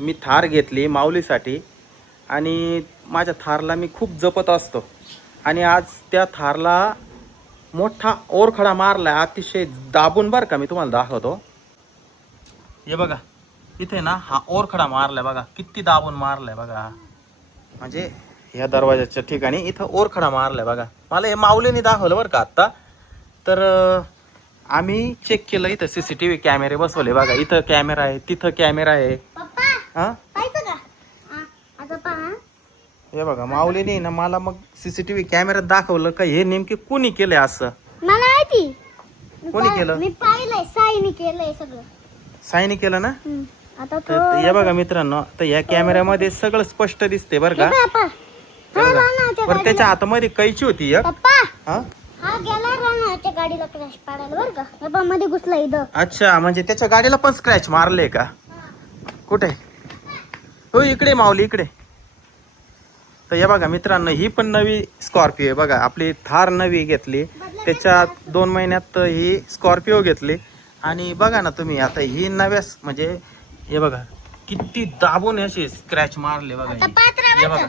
मी थार घेतली माऊलीसाठी आणि माझ्या थारला मी खूप जपत असतो आणि आज त्या थारला मोठा ओरखडा मारला अतिशय दाबून बरं का. मी तुम्हाला दाखवतो. हे बघा इथे ना हा ओरखडा मारलाय बघा, किती दाबून मारलाय बघा. म्हणजे या दरवाजाच्या ठिकाणी इथं ओरखडा मारलाय बघा. मला हे माऊलीने दाखवलं बरं का आत्ता. तर आम्ही चेक केलं, इथं CCTV कॅमेरे बसवले बघा. इथं कॅमेरा आहे, तिथं कॅमेरा आहे. हा हे बघा माऊलीने ना मला मग CCTV कॅमेऱ्यात दाखवलं का हे नेमके कोणी केलंय असं. मला माहिती कोणी केलं? मी पाहिलंय, साईने केलंय सगळं. साईने केलं ना. आता तर हे बघा मित्रांनो, तर या कॅमेऱ्यामध्ये सगळं स्पष्ट दिसते बरं का. बरं त्याच्या हातामध्ये कैची होती एक. हा हा गेला रानाच्या गाडीला क्रॅश पाडायला बरं का. बाबा मध्ये घुसला इथं. अच्छा, म्हणजे त्याच्या गाडीला पण स्क्रॅच मारले का. कुठे हो, इकडे माऊली इकडे. तर हे बघा मित्रांनो, ही पण नवी स्कॉर्पिओ आहे बघा. आपली थार नवी घेतली, त्याच्या 2 महिन्यात ही स्कॉर्पिओ घेतली. आणि बघा ना तुम्ही आता ही नव्यास म्हणजे हे बघा किती दाबून असे स्क्रॅच मारले बघा. हे बघा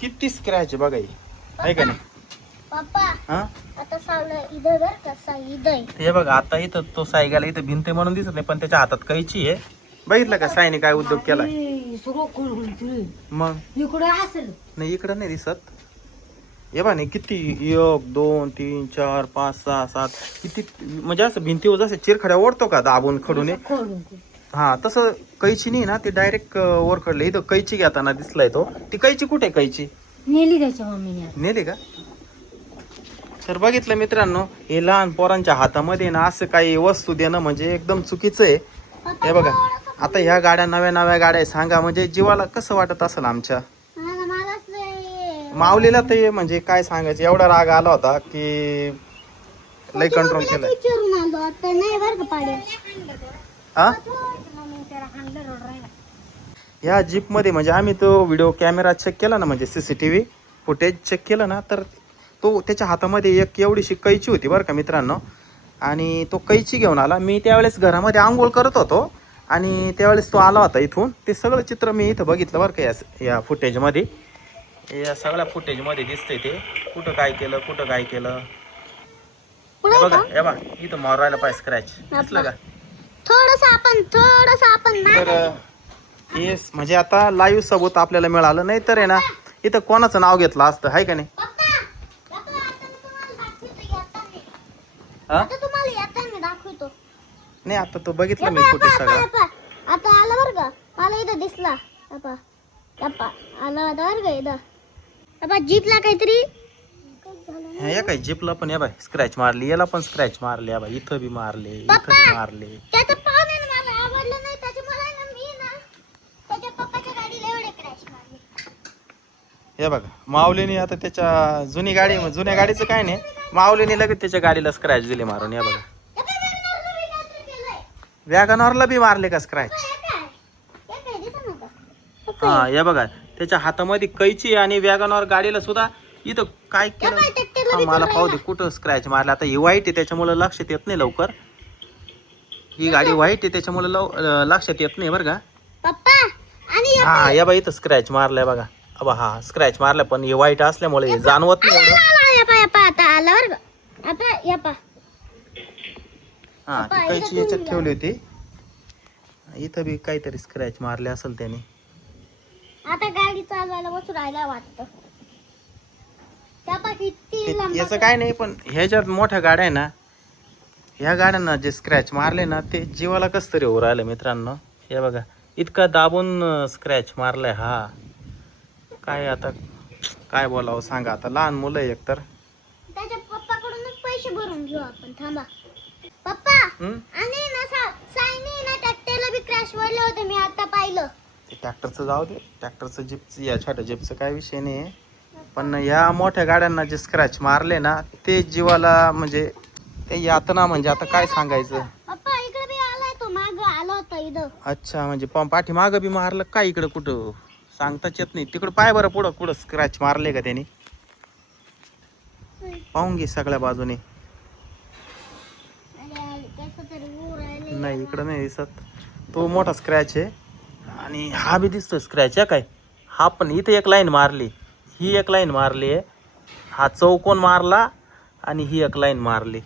किती स्क्रॅच आहे बघा. आहे का नाही पप्पा. हा आता सावलं इथं बरं का, साई इथं. हे बघा आता इथं तो साई गेला, इथं भिंते म्हणून दिसत नाही पण त्याच्या हातात कैची आहे. बघितलं का साईने काय उद्योग केलाय. मग इकडे असेल नाही, इकडं नाही दिसत. हे बघा नाही किती 1 2 3 4 5 6 7 किती, म्हणजे असं भिंतीवर जसं चिरखड्या ओढतो का दाबून खडून. हा तसं कैची नाही ना, ती डायरेक्ट वर खडले. इथं कैची घेताना दिसलाय तो. ती कैची कुठे कैची नेली त्याच्या मम्मीने. नेली का. तर बघितलं मित्रांनो, हे लहान पोरांच्या हातामध्ये ना असं काही वस्तू देणं म्हणजे एकदम चुकीचं आहे. हे बघा आता ह्या गाड्या नव्या नव्या गाड्या सांगा, म्हणजे जीवाला कसं वाटत असेल आमच्या माऊलीला. ते म्हणजे काय सांगायचं, एवढा राग आला होता की लय कंट्रोल केलं. ह्या जीप मध्ये म्हणजे आम्ही तो व्हिडिओ कॅमेरा चेक केला ना, म्हणजे CCTV फुटेज चेक केलं ना, तर तो त्याच्या हातामध्ये एक एवढीशी कैची होती बरं का मित्रांनो. आणि तो कैची घेऊन आला. मी त्यावेळेस घरामध्ये आंघोळ करत होतो आणि त्यावेळेस तो आला होता इथून. ते सगळं चित्र मी इथं बघितलं बरं का या फुटेजमध्ये. या सगळ्या फुटेजमध्ये दिसतंय ते कुठं काय केलं, कुठं काय केलं. हे बघा हे बघा इथं मारायला पाहिजे स्क्रॅच दिसलं का. थोडस आपण तर हे म्हणजे आता लाईव्ह सबूत आपल्याला मिळालं. नाही तर आहे ना इथं कोणाचं नाव घेतलं असतं, आहे का नाही. हा दाखवतो. नाही आता तो बघितलं मी फुटेज सगळं. आता आला बरं का, मला इथं दिसला. आला होता बरं का इथं. जीपला काहीतरी या काय जीपला पण या बाय स्क्रॅच मारली, याला पण स्क्रॅच मारले. या बाय इथं बी मारले, इथं बी मारले. त्याचं पाहून मला आवडलं नाही, त्याच्यामुळे ना मी ना त्याच्या पप्पाच्या गाडीला एवढे क्रॅश मारले. हे बघा माऊलीने आता त्याच्या जुन्या गाडीचं काय नाही, माऊलीने लगेच त्याच्या गाडीला स्क्रॅच दिले मारून. या बघा वॅगनरला बी मारले का स्क्रॅच. हा हे बघा त्याच्या हातामध्ये कैची आणि वॅगनर गाडीला सुद्धा इथं काय केलं. मला पाहू दे कुठं स्क्रॅच मारला. आता ही वाईट आहे त्याच्यामुळे लक्षात येत नाही लवकर. ही गाडी वाईट आहे त्याच्यामुळे लक्षात येत नाही बरं का. हा या बाई इथं स्क्रॅच मारलाय बघा. अबा हा स्क्रॅच मारला, पण हे वाईट असल्यामुळे हे जाणवत नाही एवढं. हा ती कैची याच्यात ठेवली होती. इथं बी काहीतरी स्क्रॅच मारले असेल त्याने. आता गाडी चालवायला बसून राहायला वाटतं. याचं काय नाही, पण ह्याच्यात मोठ्या गाड्या आहे ना, ह्या गाड्यांना जे स्क्रॅच मारले ना ते जीवाला कस तरी होऊ राहिलं मित्रांनो. हे बघा इतका दाबून स्क्रॅच मारलाय. हा काय आता काय बोलावं सांगा. आता लहान मुलं एकतर. त्याच्या पप्पाकडूनच पैसे भरून घेऊ आपण. थांबा पप्पा. आणि ना साईने ना ट्रॅक्टरला बी क्रॅश वाढले होते, मी आता पाहिलं. ते ट्रॅक्टरचं जाऊ दे, ट्रॅक्टरचं जीपचं या छोट्या जीपचं काय विषय नाही. पण या मोठ्या गाड्यांना जे स्क्रॅच मारले ना ते जीवाला म्हणजे ते यातना म्हणजे आता काय सांगायचं. पप्पा इकडे बी आलाय तो, माग आला होता इथं. अच्छा म्हणजे पाठी मागं बी मारलं काय, इकडं कुठं सांगताच येत नाही. तिकडं पाय बरं पुढं कुठं स्क्रॅच मारले का त्याने. पाहून घे सगळ्या बाजूने. नाही इकडं नाही दिसत. तो मोठा स्क्रॅच आहे आणि हा बी दिसतोय स्क्रॅच काय. हा पण इथे एक लाईन मारली, ही एक लाईन मारली आहे, हा चौकोन मारला आणि ही एक लाईन मारली.